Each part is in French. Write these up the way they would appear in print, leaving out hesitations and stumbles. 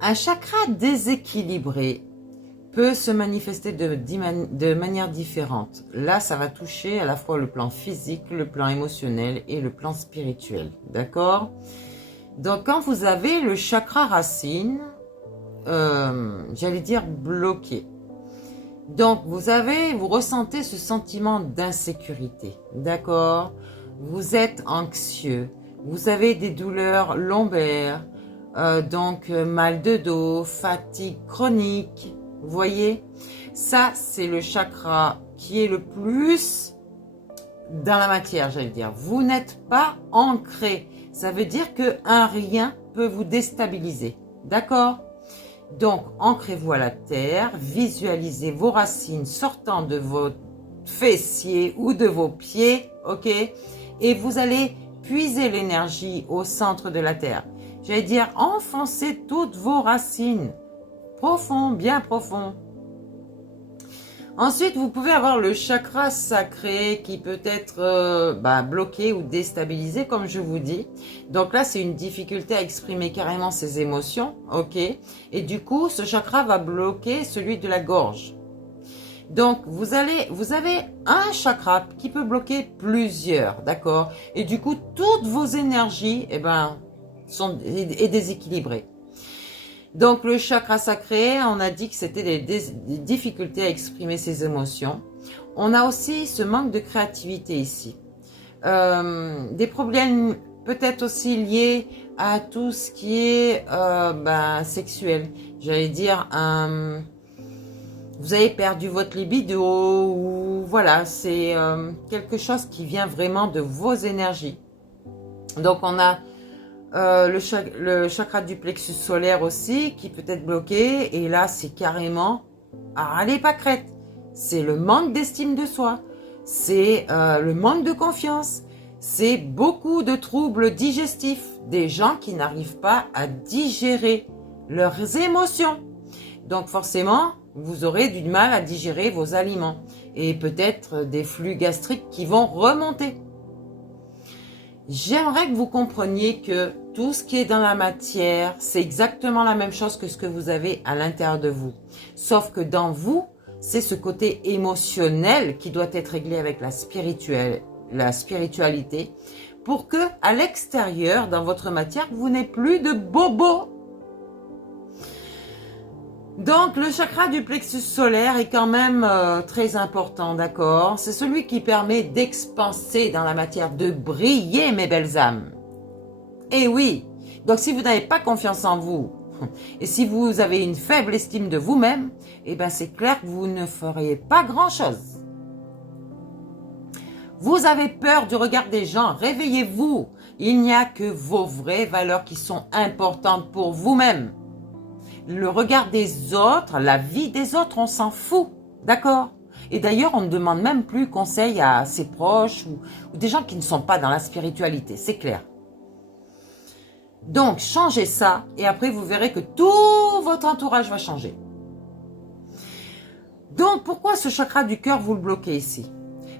Un chakra déséquilibré peut se manifester de manière différente. Là, ça va toucher à la fois le plan physique, le plan émotionnel et le plan spirituel. D'accord? Donc, quand vous avez le chakra racine, j'allais dire bloqué. Donc, vous ressentez ce sentiment d'insécurité. D'accord? Vous êtes anxieux. Vous avez des douleurs lombaires. Mal de dos, fatigue chronique. Vous voyez, ça c'est le chakra qui est le plus dans la matière, j'allais dire. Vous n'êtes pas ancré. Ça veut dire qu'un rien peut vous déstabiliser. D'accord? Donc, ancrez-vous à la terre, visualisez vos racines sortant de vos fessiers ou de vos pieds, ok? Et vous allez puiser l'énergie au centre de la terre. J'allais dire, enfoncez toutes vos racines. Profond, bien profond. Ensuite, vous pouvez avoir le chakra sacré qui peut être bloqué ou déstabilisé, comme je vous dis. Donc là, c'est une difficulté à exprimer carrément ses émotions, ok? Et du coup, ce chakra va bloquer celui de la gorge. Donc, vous avez un chakra qui peut bloquer plusieurs, d'accord? Et du coup, toutes vos énergies, est déséquilibrée. Donc, le chakra sacré, on a dit que c'était des difficultés à exprimer ses émotions. On a aussi ce manque de créativité ici. Des problèmes peut-être aussi liés à tout ce qui est sexuel. J'allais dire, vous avez perdu votre libido ou voilà, c'est quelque chose qui vient vraiment de vos énergies. Donc, on a le chakra du plexus solaire aussi qui peut être bloqué, et là c'est carrément allez pas crête, c'est le manque d'estime de soi, c'est le manque de confiance, c'est beaucoup de troubles digestifs, des gens qui n'arrivent pas à digérer leurs émotions. Donc forcément vous aurez du mal à digérer vos aliments et peut-être des flux gastriques qui vont remonter. J'aimerais que vous compreniez que tout ce qui est dans la matière, c'est exactement la même chose que ce que vous avez à l'intérieur de vous. Sauf que dans vous, c'est ce côté émotionnel qui doit être réglé avec la spiritualité pour que, à l'extérieur, dans votre matière, vous n'ayez plus de bobos. Donc, le chakra du plexus solaire est quand même très important, d'accord? C'est celui qui permet d'expanser dans la matière, de briller, mes belles âmes. Et oui, donc si vous n'avez pas confiance en vous, et si vous avez une faible estime de vous-même, c'est clair que vous ne feriez pas grand-chose. Vous avez peur du regard des gens, réveillez-vous. Il n'y a que vos vraies valeurs qui sont importantes pour vous-même. Le regard des autres, la vie des autres, on s'en fout, d'accord? Et d'ailleurs, on ne demande même plus conseil à ses proches ou des gens qui ne sont pas dans la spiritualité, c'est clair. Donc, changez ça et après, vous verrez que tout votre entourage va changer. Donc, pourquoi ce chakra du cœur, vous le bloquez ici?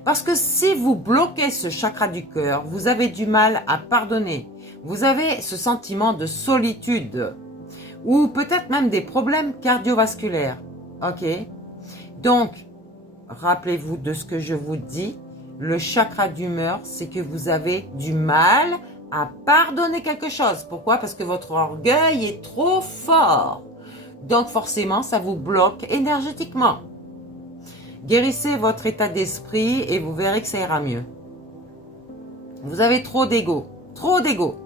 Parce que si vous bloquez ce chakra du cœur, vous avez du mal à pardonner. Vous avez ce sentiment de solitude ou peut-être même des problèmes cardiovasculaires. Ok? Donc, rappelez-vous de ce que je vous dis. Le chakra d'humeur, c'est que vous avez du mal à pardonner quelque chose. Pourquoi? Parce que votre orgueil est trop fort. Donc, forcément, ça vous bloque énergétiquement. Guérissez votre état d'esprit et vous verrez que ça ira mieux. Vous avez trop d'ego. Trop d'ego.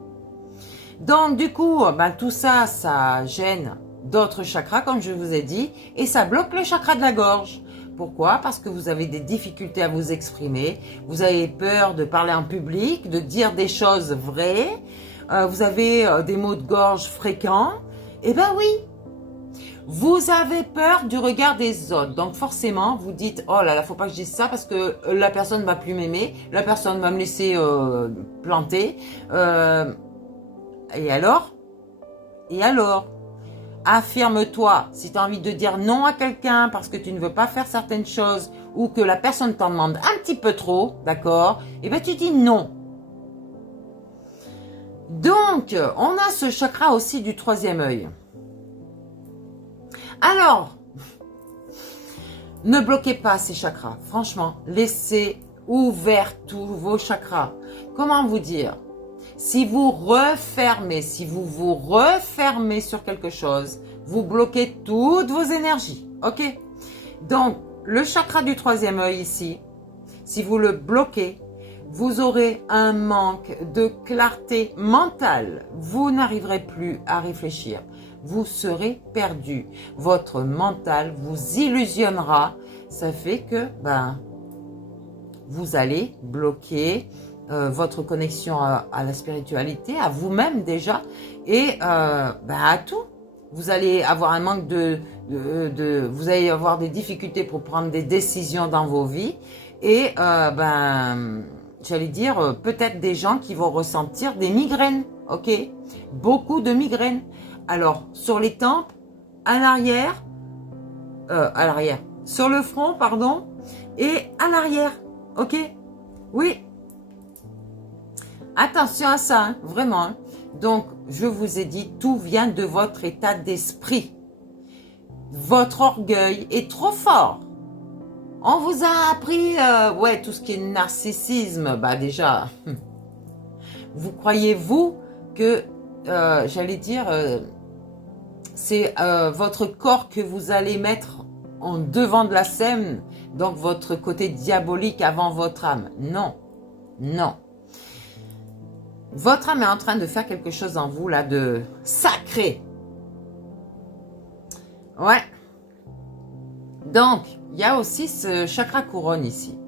Donc, du coup, tout ça, ça gêne d'autres chakras, comme je vous ai dit, et ça bloque le chakra de la gorge. Pourquoi? Parce que vous avez des difficultés à vous exprimer, vous avez peur de parler en public, de dire des choses vraies, vous avez des maux de gorge fréquents. Eh ben oui, vous avez peur du regard des autres. Donc forcément, vous dites, oh là là, faut pas que je dise ça parce que la personne ne va plus m'aimer, la personne va me laisser planter. Et alors? Affirme-toi. Si tu as envie de dire non à quelqu'un parce que tu ne veux pas faire certaines choses ou que la personne t'en demande un petit peu trop, d'accord? Tu dis non. Donc, on a ce chakra aussi du troisième œil. Alors, ne bloquez pas ces chakras. Franchement, laissez ouverts tous vos chakras. Comment vous dire? Si vous refermez, si vous vous refermez sur quelque chose, vous bloquez toutes vos énergies. Ok? Donc, le chakra du troisième œil ici, si vous le bloquez, vous aurez un manque de clarté mentale. Vous n'arriverez plus à réfléchir. Vous serez perdu. Votre mental vous illusionnera. Ça fait que vous allez bloquer votre connexion à la spiritualité, à vous-même déjà, et à tout. Vous allez avoir un manque vous allez avoir des difficultés pour prendre des décisions dans vos vies, et j'allais dire peut-être des gens qui vont ressentir des migraines, ok? Beaucoup de migraines. Alors sur les tempes, à l'arrière, sur le front, pardon, et à l'arrière, ok? Oui. Attention à ça, hein, vraiment. Hein. Donc, je vous ai dit, tout vient de votre état d'esprit. Votre orgueil est trop fort. On vous a appris, tout ce qui est narcissisme, déjà. Vous croyez-vous que, j'allais dire, c'est votre corps que vous allez mettre en devant de la scène, donc votre côté diabolique avant votre âme? Non, non. Votre âme est en train de faire quelque chose en vous, là, de sacré. Ouais. Donc, il y a aussi ce chakra couronne ici.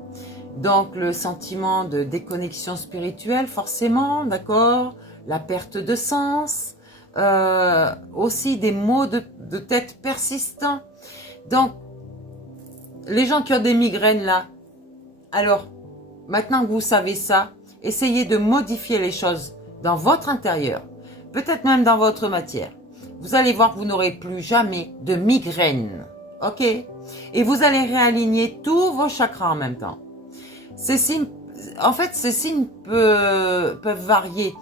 Donc, le sentiment de déconnexion spirituelle, forcément, d'accord? La perte de sens. Aussi des maux de tête persistants. Donc, les gens qui ont des migraines, là, alors, maintenant que vous savez ça, essayez de modifier les choses dans votre intérieur, peut-être même dans votre matière. Vous allez voir que vous n'aurez plus jamais de migraine, ok? Et vous allez réaligner tous vos chakras en même temps. Ces signes peuvent varier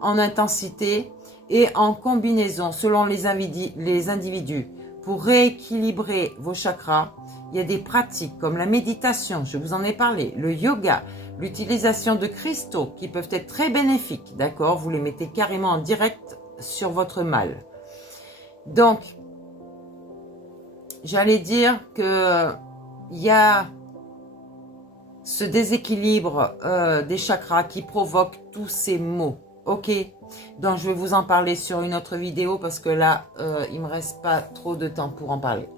en intensité et en combinaison selon les individus. Pour rééquilibrer vos chakras, il y a des pratiques comme la méditation, je vous en ai parlé, le yoga, l'utilisation de cristaux qui peuvent être très bénéfiques, d'accord? Vous les mettez carrément en direct sur votre mal. Donc, j'allais dire que il y a ce déséquilibre des chakras qui provoque tous ces maux, ok? Donc, je vais vous en parler sur une autre vidéo parce que là, il me reste pas trop de temps pour en parler.